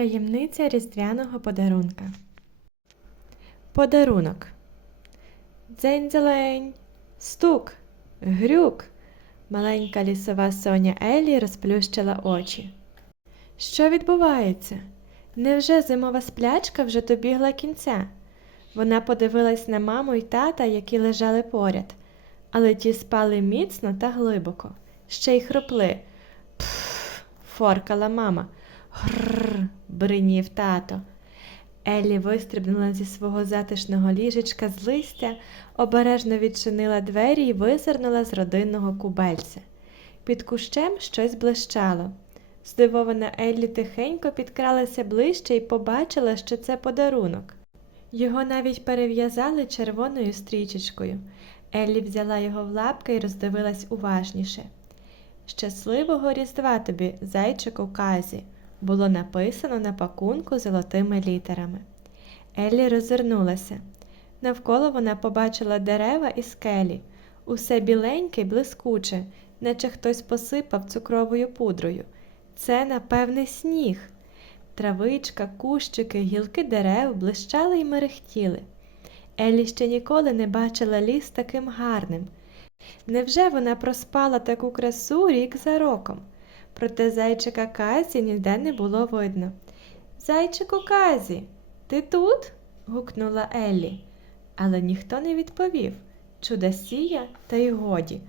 Таємниця різдвяного подарунка. Подарунок. Дзень-дзелень, стук, грюк. Маленька лісова соня Елі розплющила очі. Що відбувається? Невже зимова сплячка вже добігла кінця? Вона подивилась на маму й тата, які лежали поряд, але ті спали міцно та глибоко, ще й хропли. Пф, форкала мама. Гррр, бринів тато. Еллі вистрибнула зі свого затишного ліжечка з листя, обережно відчинила двері і визирнула з родинного кубельця. Під кущем щось блищало. Здивована Еллі тихенько підкралася ближче і побачила, що це подарунок. Його навіть перев'язали червоною стрічечкою. Еллі взяла його в лапки і роздивилась уважніше. Щасливого Різдва тобі, зайчику Казі, було написано на пакунку золотими літерами. Еллі розвернулася. Навколо вона побачила дерева і скелі, усе біленьке й блискуче, наче хтось посипав цукровою пудрою. Це, напевне, сніг. Травичка, кущики, гілки дерев блищали й мерехтіли. Еллі ще ніколи не бачила ліс таким гарним. Невже вона проспала таку красу рік за роком? Проте зайчика Казі ніде не було видно. Зайчику Казі, ти тут? гукнула Еллі. Але ніхто не відповів. Чудосія, та й годі.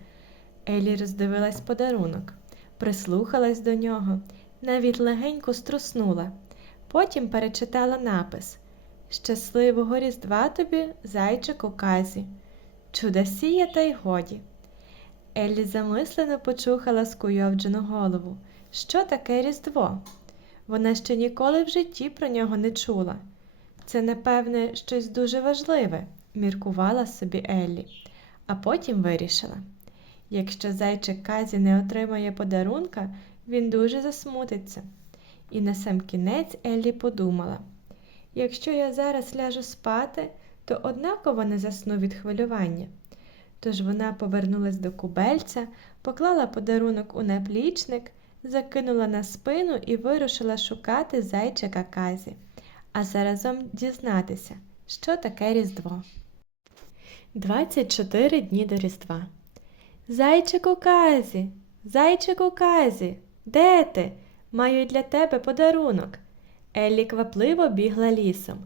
Еллі роздивилась подарунок, прислухалась до нього, навіть легенько струснула. Потім перечитала напис Щасливого Різдва тобі, зайчику Казі. Чудосія та й годі. Еллі замислено почухала скуйовджену голову. Що таке Різдво? Вона ще ніколи в житті про нього не чула. Це, напевне, щось дуже важливе, міркувала собі Еллі, а потім вирішила. Якщо зайчик Казі не отримає подарунка, він дуже засмутиться. І на сам кінець Еллі подумала: якщо я зараз ляжу спати, то однаково не засну від хвилювання. Тож вона повернулась до кубельця, поклала подарунок у наплічник, закинула на спину і вирушила шукати зайчика Казі, а заразом дізнатися, що таке Різдво. 24 дні до Різдва. Зайчику Казі, зайчику Казі, де ти? Маю для тебе подарунок. Еллі квапливо бігла лісом,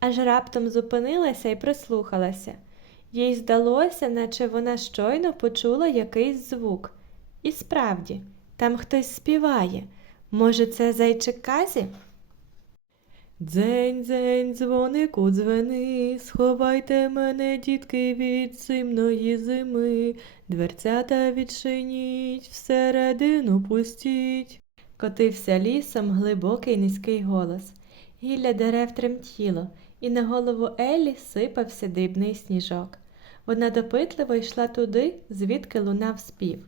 аж раптом зупинилася і прислухалася. Їй здалося, наче вона щойно почула якийсь звук. І справді, там хтось співає. Може, це зайчик Казі? Дзень, дзень, дзвонику дзвени, сховайте мене, дітки, від зимної зими, дверцята відчиніть, всередину пустіть. Котився лісом глибокий низький голос. Гілля дерев тремтіло, і на голову Еллі сипався дрібний сніжок. Вона допитливо йшла туди, звідки лунав спів.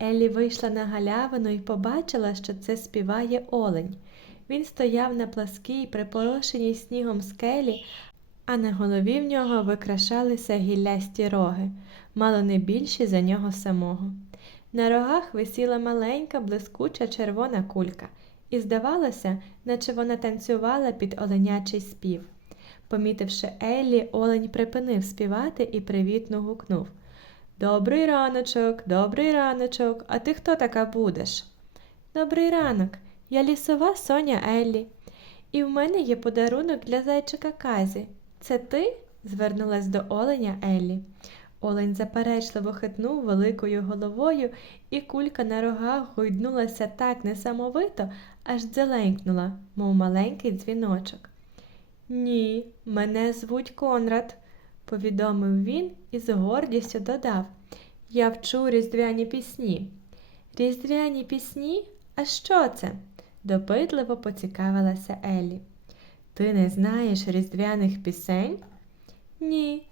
Еллі вийшла на галявину і побачила, що це співає олень. Він стояв на пласкій, припорошеній снігом скелі, а на голові в нього викрашалися гіллясті роги, мало не більші за нього самого. На рогах висіла маленька, блискуча червона кулька, і здавалося, наче вона танцювала під оленячий спів. Помітивши Еллі, олень припинив співати і привітно гукнув Добрий раночок, добрий раночок, а ти хто така будеш? Добрий ранок, я лісова соня Еллі. І в мене є подарунок для зайчика Казі. Це ти? звернулась до оленя Еллі. Олень заперечливо хитнув великою головою, і кулька на рогах гойднулася так несамовито, аж дзеленькнула, мов маленький дзвіночок. Ні, мене звуть Конрад, повідомив він і з гордістю додав. Я вчу різдвяні пісні. Різдвяні пісні? А що це? допитливо поцікавилася Еллі. Ти не знаєш різдвяних пісень? Ні.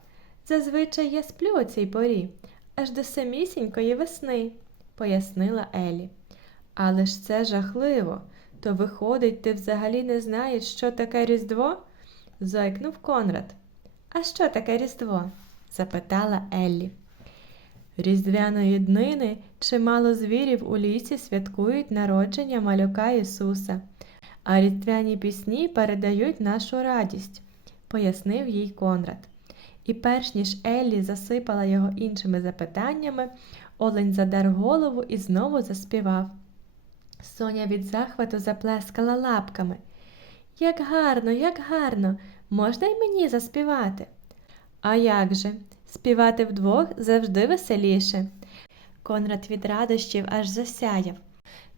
Зазвичай я сплю о цій порі, аж до самісінької весни, пояснила Елі. Але ж це жахливо. То, виходить, ти взагалі не знаєш, що таке Різдво? Зойкнув Конрад. А що таке Різдво? запитала Еллі. Різдвяної днини чимало звірів у лісі святкують народження малюка Ісуса. а різдвяні пісні передають нашу радість, пояснив їй Конрад. І перш ніж Еллі засипала його іншими запитаннями, Олень задер голову і знову заспівав. Соня від захвату заплескала лапками. Як гарно, як гарно, можна й мені заспівати? А як же? Співати вдвох завжди веселіше. Конрад від радощів аж засяяв.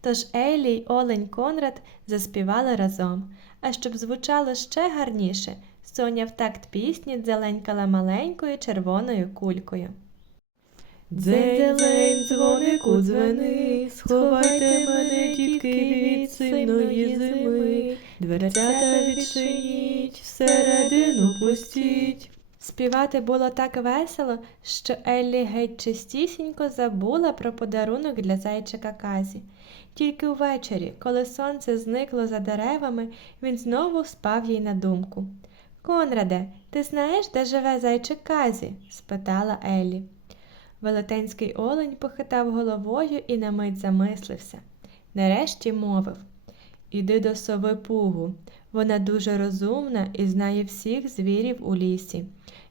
Тож Елі Олень Конрад заспівали разом, а щоб звучало ще гарніше, Соня в такт пісні дзеленькала маленькою червоною кулькою. Дзень, дзень, дзвонику дзвени, сховайте мене, дітки, від сильної зими, дверцята відчиніть, всередину пустіть. Співати було так весело, що Еллі геть чистісінько забула про подарунок для зайчика Казі. Тільки увечері, коли сонце зникло за деревами, він знову спав їй на думку. Конраде, ти знаєш, де живе зайчик Казі? спитала Еллі. Велетенський олень похитав головою і на мить замислився. Нарешті мовив Іди до сови пугу. Вона дуже розумна і знає всіх звірів у лісі.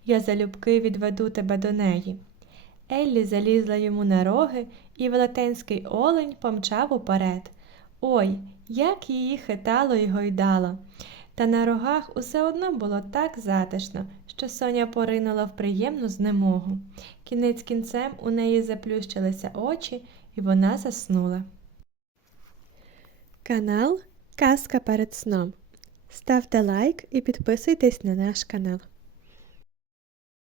Я залюбки відведу тебе до неї. Еллі залізла йому на роги, і велетенський олень помчав уперед. Ой, як її хитало й гойдало. Та на рогах усе одно було так затишно, що Соня поринула в приємну знемогу. Кінець кінцем у неї заплющилися очі, і вона заснула. Канал Казка перед сном. Ставте лайк і підписуйтесь на наш канал.